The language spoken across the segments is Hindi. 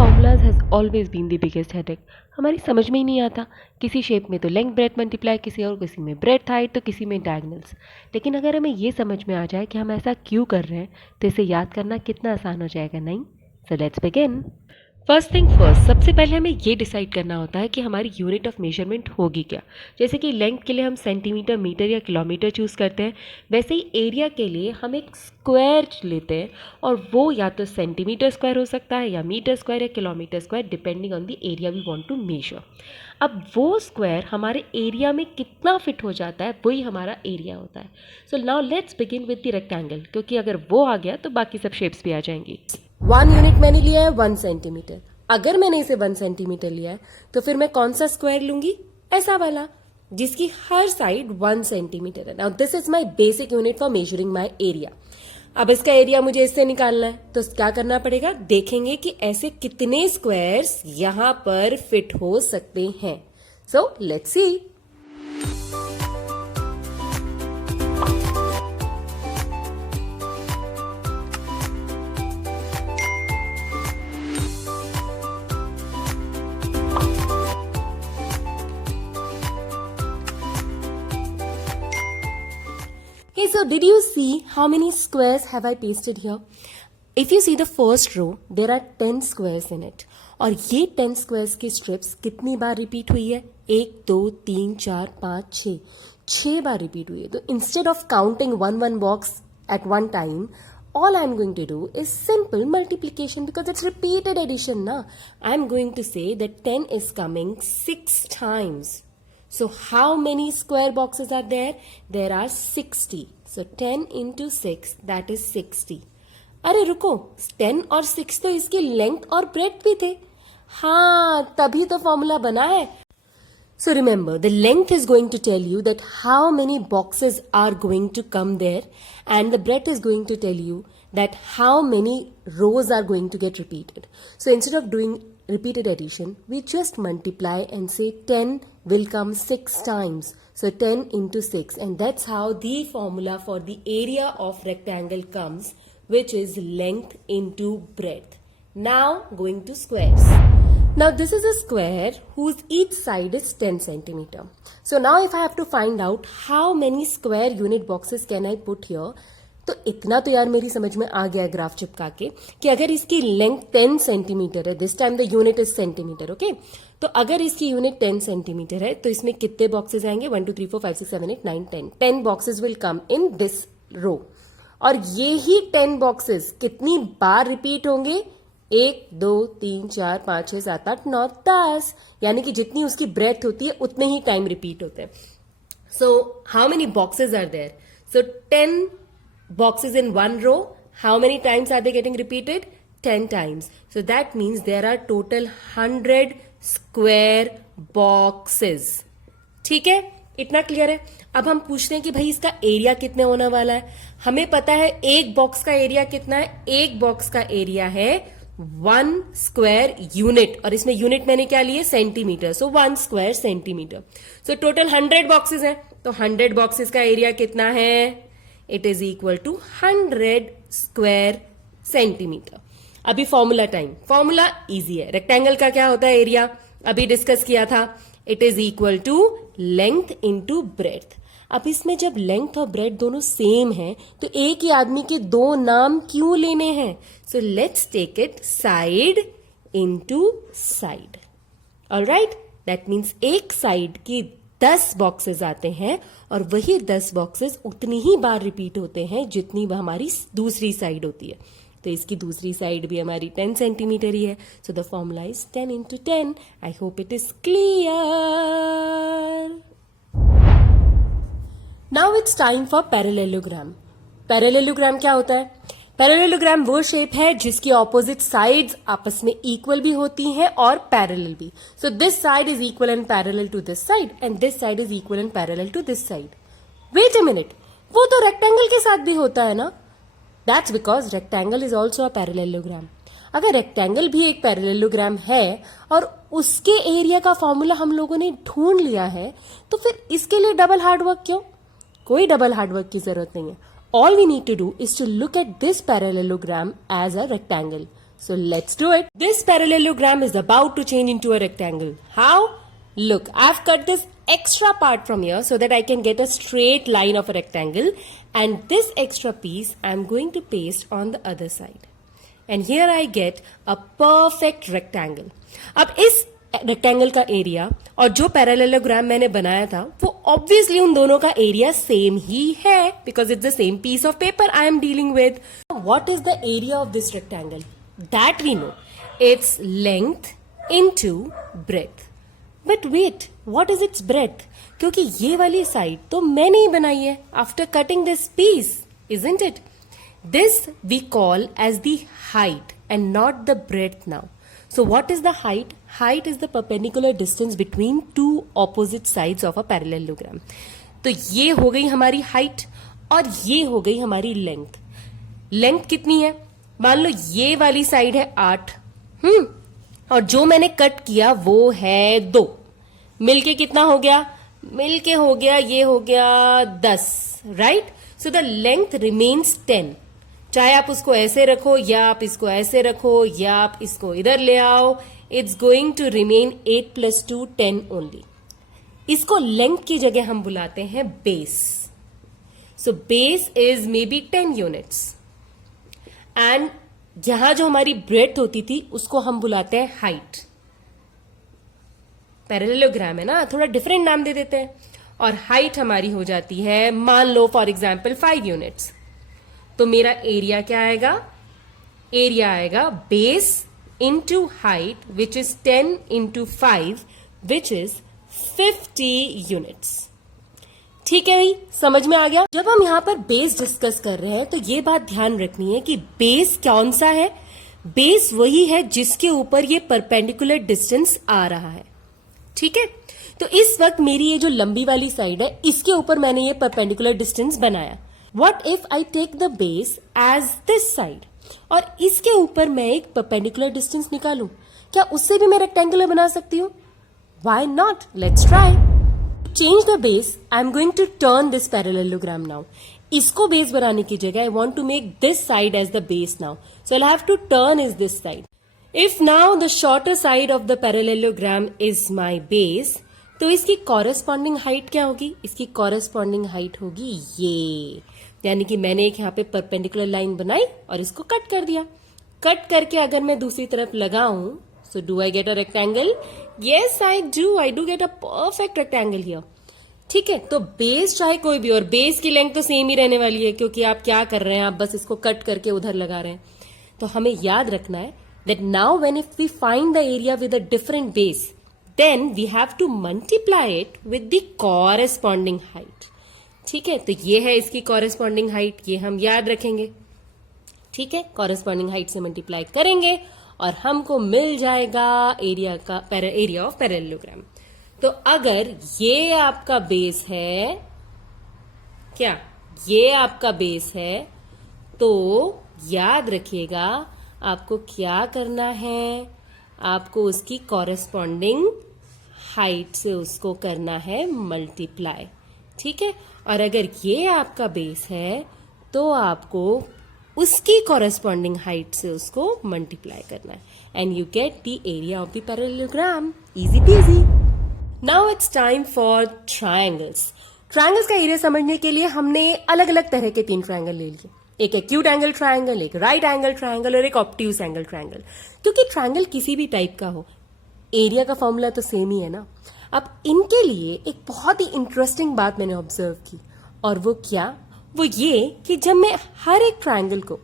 formulas has always been the biggest headache. हमारी समझ में ही नहीं आता, किसी शेप में तो लेंथ ब्रेथ मल्टीप्लाई, किसी में ब्रेथ हाइट, तो किसी में डायगनल्स। लेकिन अगर हमें ये समझ में आ जाए कि हम ऐसा क्यों कर रहे हैं तो इसे याद करना कितना आसान हो जाएगा, नहीं? So let's begin. First thing first, सबसे पहले हमें ये डिसाइड करना होता है कि हमारी यूनिट ऑफ मेजरमेंट होगी क्या। जैसे कि लेंथ के लिए हम सेंटीमीटर, मीटर या किलोमीटर चूज़ करते हैं, वैसे ही एरिया के लिए हम एक स्क्वायर लेते हैं और वो या तो सेंटीमीटर स्क्वायर हो सकता है या मीटर स्क्वायर या kilometre square, depending on the area we want to measure. अब वो स्क्वायर हमारे एरिया में कितना फिट हो जाता है वही हमारा एरिया होता है। So now let's begin with the rectangle, क्योंकि अगर वो आ गया तो बाकी सब शेप्स भी आ जाएंगी। 1 यूनिट मैंने लिया है 1 सेंटीमीटर। अगर मैंने इसे 1 सेंटीमीटर लिया है तो फिर मैं कौन सा स्क्वायर लूंगी? ऐसा वाला, जिसकी हर साइड 1 सेंटीमीटर है। Now this is my basic unit for measuring my area. अब इसका एरिया मुझे इससे निकालना है, तो क्या करना पड़ेगा? देखेंगे कि ऐसे कितने स्क्वायर्स यहां पर फिट हो सकते हैं। So let's see. Okay, so did you see how many squares have I pasted here? If you see the first row, there are 10 squares in it. और ये 10 squares की strips कितनी बार repeat हुई है? 1, 2, 3, 4, 5, 6. 6 बार repeat हुई है। तो instead of counting one box at one time, all I'm going to do is simple multiplication because it's repeated addition na. I'm going to say that 10 is coming 6 times. So how many square boxes are there? There are 60. So 10 into 6, that is 60. अरे रुको, 10 और 6 तो इसकी लेंथ और ब्रेथ भी थे। हाँ, तभी तो फॉर्मूला बना है। So remember, the length is going to tell you that how many boxes are going to come there, and the breadth is going to tell you that how many rows are going to get repeated. So instead of doing repeated addition, we just multiply and say 10 will come 6 times. So 10 into 6, and that's how the formula for the area of rectangle comes, which is length into breadth. Now going to squares. Now this is a square whose each side is 10 centimeter. So now if I have to find out how many square unit boxes can I put here, तो इतना तो यार मेरी समझ में आ गया ग्राफ चिपका के कि अगर इसकी लेंथ 10 सेंटीमीटर है, this time the unit is centimetre, okay? तो अगर इसकी यूनिट 10 सेंटीमीटर है तो इसमें कितने बॉक्सेस आएंगे? 1 2 3 4 5 6 7 8 9 10 10 boxes will come in this row. और ये ही 10 बॉक्सेस कितनी बार रिपीट होंगे? 1 2 3 4 5 6 7 8 9 10, यानी कि जितनी उसकी ब्रेथ होती है उतने ही टाइम रिपीट होते हैं। So how many boxes are there? So 10 boxes in one row. How many times are they getting repeated? 10 times. So that means there are total 100 square boxes. ठीक है, इतना क्लियर है। अब हम पूछते हैं कि भाई इसका एरिया कितने होने वाला है। हमें पता है एक बॉक्स का एरिया कितना है। एक बॉक्स का एरिया है 1 स्क्वायर यूनिट, और इसमें यूनिट मैंने क्या लिए? सेंटीमीटर। सो 1 square centimetre. So total 100 boxes हैं, तो 100 बॉक्सेस का एरिया कितना है? It is equal to 100 square centimeter. अभी फॉर्मूला टाइम। फॉर्मूला इजी है। रेक्टेंगल का क्या होता है? एरिया अभी डिस्कस किया था। It is equal to length into breadth. अब इसमें जब लेंथ और ब्रेथ दोनों सेम है तो एक ही आदमी के दो नाम क्यों लेने हैं? So let's take it side into side. Alright, that means एक साइड की 10 बॉक्सेस आते हैं और वही 10 बॉक्सेस उतनी ही बार रिपीट होते हैं जितनी हमारी दूसरी साइड होती है। तो इसकी दूसरी साइड भी हमारी 10 सेंटीमीटर ही है। So the formula is 10 into 10. I hope it is clear. Now it's time for parallelogram. Parallelogram क्या होता है? पैरेललोग्राम वो शेप है जिसकी ऑपोजिट साइड्स आपस में इक्वल भी होती हैं और पैरेलल भी। So this side is equal and parallel to this side, and this side is equal and parallel to this side. Wait a minute, वो तो रेक्टेंगल के साथ भी होता है ना? That's because rectangle is also a parallelogram. अगर रेक्टेंगल भी एक पैरेललोग्राम है और उसके एरिया का फॉर्मूला हम लोगों ने ढूंढ लिया है, तो फिर इसके लिए डबल हार्डवर्क क्यों? कोई डबल हार्डवर्क की जरूरत नहीं है। All we need to do is to look at this parallelogram as a rectangle. So let's do it. This parallelogram is about to change into a rectangle. How? Look, I've cut this extra part from here so that I can get a straight line of a rectangle, and this extra piece I'm going to paste on the other side. And here I get a perfect rectangle. अब इस रेक्टेंगल का एरिया और जो पैरेललोग्राम मैंने बनाया था वो ऑब्वियसली उन दोनों का एरिया सेम ही है because it's the same piece of paper I am dealing with. What is the area of this rectangle? That we know. It's length into breadth. But wait, what is its breadth? क्योंकि ये वाली साइड तो मैंने ही बनाई है after cutting this piece, isn't it? This we call as the height and not the breadth now. So what is the height? Height is the perpendicular distance between two opposite sides of a parallelogram. तो ये हो गई हमारी height और ये हो गई हमारी length. Length कितनी है? मान लो ये वाली साइड है 8, और जो मैंने कट किया वो है 2. मिलके कितना हो गया? मिलके हो गया, ये हो गया 10, right? So the length remains 10. चाहे आप उसको ऐसे रखो या आप इसको ऐसे रखो या आप इसको इधर ले आओ, it's going to remain 8 + 2 10 only. इसको लेंथ की जगह हम बुलाते हैं base. So base is maybe 10 units. And यहां जो हमारी ब्रेड्थ होती थी उसको हम बुलाते हैं हाइट. पैरेललोग्राम है ना, थोड़ा डिफरेंट नाम दे देते हैं. और हाइट हमारी हो जाती है, मान लो फॉर एग्जाम्पल 5 यूनिट्स. तो मेरा एरिया क्या आएगा? एरिया आएगा base into height which is 10 into 5 which is 50 units. ठीक है भाई, समझ में आ गया? जब हम यहां पर बेस डिस्कस कर रहे हैं तो ये बात ध्यान रखनी है कि बेस कौन सा है. बेस वही है जिसके ऊपर ये परपेंडिकुलर डिस्टेंस आ रहा है. ठीक है, तो इस वक्त मेरी ये जो लंबी वाली साइड है इसके ऊपर मैंने ये परपेंडिकुलर डिस्टेंस बनाया. What if I take the base as this side? और इसके ऊपर मैं एक perpendicular distance निकालूं, क्या उससे भी मैं rectangular बना सकती हूं? Why not? Let's try. To change the base, I'm going to turn this parallelogram now. इसको base बनाने की जगह I want to make this side as the base now. So I'll have to turn is this side. If now the shorter side of the parallelogram is my base, तो इसकी कॉरेस्पॉन्डिंग हाइट क्या होगी? इसकी कॉरेस्पॉन्डिंग हाइट होगी ये. यानी कि मैंने एक यहाँ पे परपेंडिकुलर लाइन बनाई और इसको कट कर दिया. कट करके अगर मैं दूसरी तरफ लगाऊं, so do I get a rectangle? Yes I do get a perfect rectangle here. ठीक है, तो बेस चाहे कोई भी, और बेस की लेंथ तो सेम ही रहने वाली है क्योंकि आप क्या कर रहे हैं, आप बस इसको कट करके उधर लगा रहे हैं. तो हमें याद रखना है that now when if we find the area with a different base, then we have to multiply it with the corresponding height. ठीक है, तो ये है इसकी corresponding height, ये हम याद रखेंगे. ठीक है, corresponding height से मल्टीप्लाई करेंगे और हमको मिल जाएगा एरिया ऑफ पैरेललोग्राम. तो अगर ये आपका बेस है, क्या ये आपका बेस है, तो याद रखिएगा आपको क्या करना है. आपको उसकी कॉरेस्पॉन्डिंग हाइट से उसको करना है मल्टीप्लाई. ठीक है, और अगर ये आपका बेस है तो आपको उसकी कॉरेस्पॉन्डिंग हाइट से उसको मल्टीप्लाई करना है and you get the area of the parallelogram. Easy PG. Now it's time for triangles. Triangles का एरिया समझने के लिए हमने अलग अलग तरह के 3 ट्रायंगल ले लिए. एक एक्यूट एंगल ट्रायंगल, एक राइट एंगल ट्रायंगल और एक ऑब्ट्यूज एंगल ट्रायंगल. क्योंकि ट्रायंगल किसी भी टाइप का हो, एरिया का फॉर्मूला तो सेम ही है ना. अब इनके लिए एक बहुत ही इंटरेस्टिंग बात मैंने ऑब्जर्व की, और वो क्या? वो ये कि जब मैं हर एक ट्रायंगल को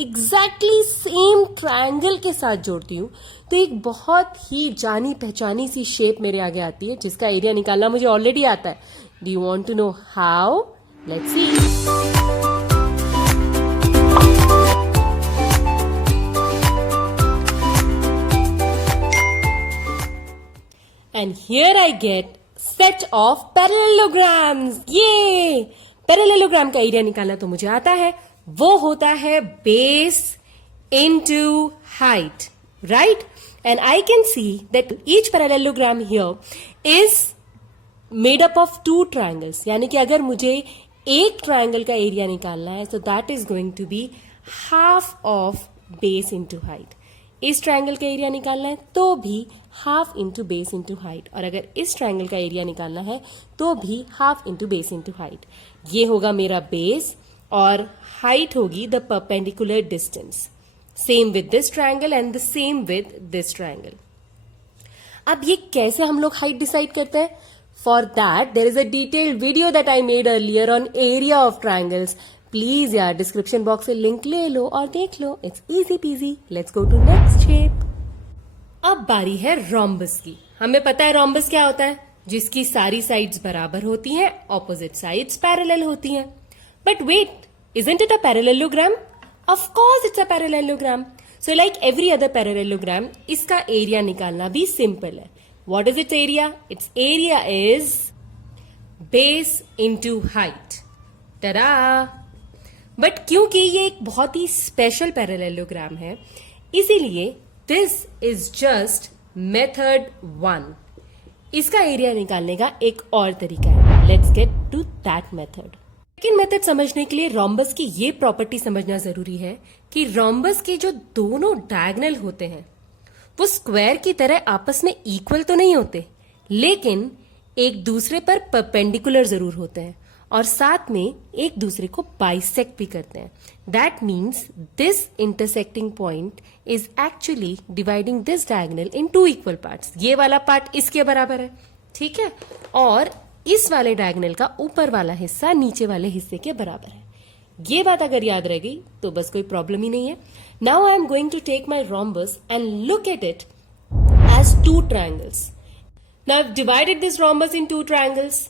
एग्जैक्टली सेम ट्रायंगल के साथ जोड़ती हूँ तो एक बहुत ही जानी पहचानी सी शेप मेरे आगे आती है जिसका एरिया निकालना मुझे ऑलरेडी आता है. Do you want to know how? Let's see. And here I get set of parallelograms. ये पैरेललोग्राम का एरिया निकालना तो मुझे आता है. वो होता है base into height, right? And I can see that each parallelogram here is made up of 2 triangles. यानी कि अगर मुझे एक ट्रायंगल का एरिया निकालना है, so that is going to be half of base into height. इस ट्रायंगल का एरिया निकालना है तो भी half into base into height, और अगर इस ट्रायंगल का एरिया निकालना है तो भी half into base into height. ये होगा मेरा बेस और हाइट होगी the perpendicular distance. Same with this triangle and the same with this triangle. अब ये कैसे हम लोग हाइट डिसाइड करते हैं? For that there is a detailed video that I made earlier on area of triangles. Please यार डिस्क्रिप्शन बॉक्स से लिंक ले लो और देख लो। It's easy peasy. Let's go to next shape. अब बारी है रोम्बस की। हमें पता है रोम्बस क्या होता है, जिसकी सारी साइड्स बराबर होती हैं, ऑपोजिट साइड्स पैरेलल होती हैं। But wait, isn't it a parallelogram? Of course it's a parallelogram. So like every other parallelogram, इसका एरिया निकालना भी सिंपल है। What is its area? Its area is base into height. tada! But क्योंकि ये एक बहुत ही स्पेशल पैरेललोग्राम है, इसीलिए दिस इज जस्ट मेथड 1। इसका एरिया निकालने का एक और तरीका है। Let's get to that method. Second method समझने के लिए रोम्बस की ये प्रॉपर्टी समझना जरूरी है कि रोम्बस के जो दोनों डायगोनल होते हैं वो स्क्वायर की तरह आपस में इक्वल तो नहीं होते, लेकिन एक दूसरे पर परपेंडिकुलर जरूर होते हैं और साथ में एक दूसरे को बाइसेक्ट भी करते हैं। That means this intersecting point is actually dividing this diagonal in 2 equal parts. ये वाला पार्ट इसके बराबर है, ठीक है, और इस वाले डायगोनल का ऊपर वाला हिस्सा नीचे वाले हिस्से के बराबर है। ये बात अगर याद रह गई तो बस कोई प्रॉब्लम ही नहीं है। Now I am going to take my rhombus and look at it as 2 triangles. Now I've divided this rhombus in 2 triangles.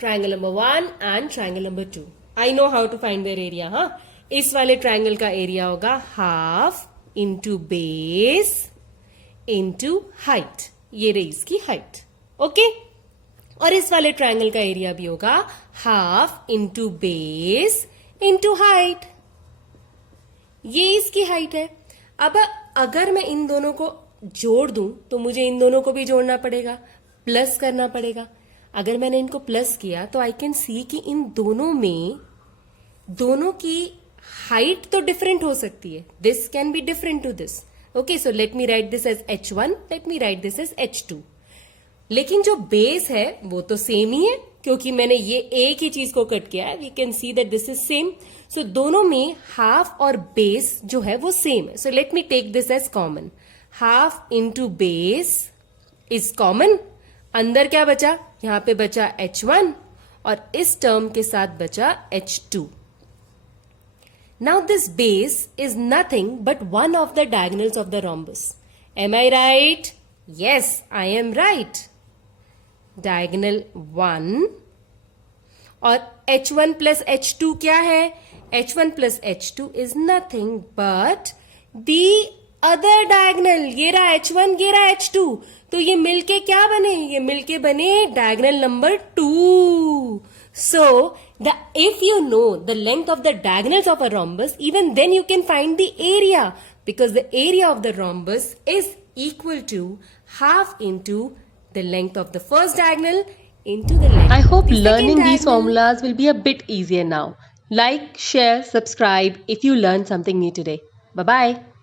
Triangle number 1 and triangle number 2. I know how to find their area, हाँ? इस वाले ट्रायंगल का एरिया होगा half into base into height. ये रही इसकी हाइट, ओके। और इस वाले ट्रायंगल का एरिया भी होगा half into base into height. ये इसकी हाइट है। अब अगर मैं इन दोनों को जोड़ दूं तो मुझे इन दोनों को भी जोड़ना पड़ेगा, प्लस करना पड़ेगा। अगर मैंने इनको प्लस किया तो आई कैन सी कि इन दोनों में दोनों की हाइट तो डिफरेंट हो सकती है। This can be different to this, okay. So let me write this as h1, let me write this as h2। लेकिन जो बेस है वो तो सेम ही है, क्योंकि मैंने ये एक ही चीज को कट किया है। We can see that this is same. So दोनों में हाफ और बेस जो है वो सेम है। So let me take this as common. Half into base is common. अंदर क्या बचा? यहां पे बचा h1 और इस टर्म के साथ बचा h2। Now this base is nothing but one of the diagonals of the rhombus. Am I right? Yes, I am right. Diagonal 1 और h1 प्लस h2 क्या है? h1 plus h2 is nothing but the other diagonal. ये रहा h1, ये रहा h2, तो ये मिलके क्या बने? ये मिलके बने diagonal number 2। So if you know the length of the diagonals of a rhombus, even then you can find the area, because the area of the rhombus is equal to half into the length of the first diagonal into the length I of hope the learning second these diagonal. formulas will be a bit easier now. Like, share, subscribe if you learned something new today. Bye bye.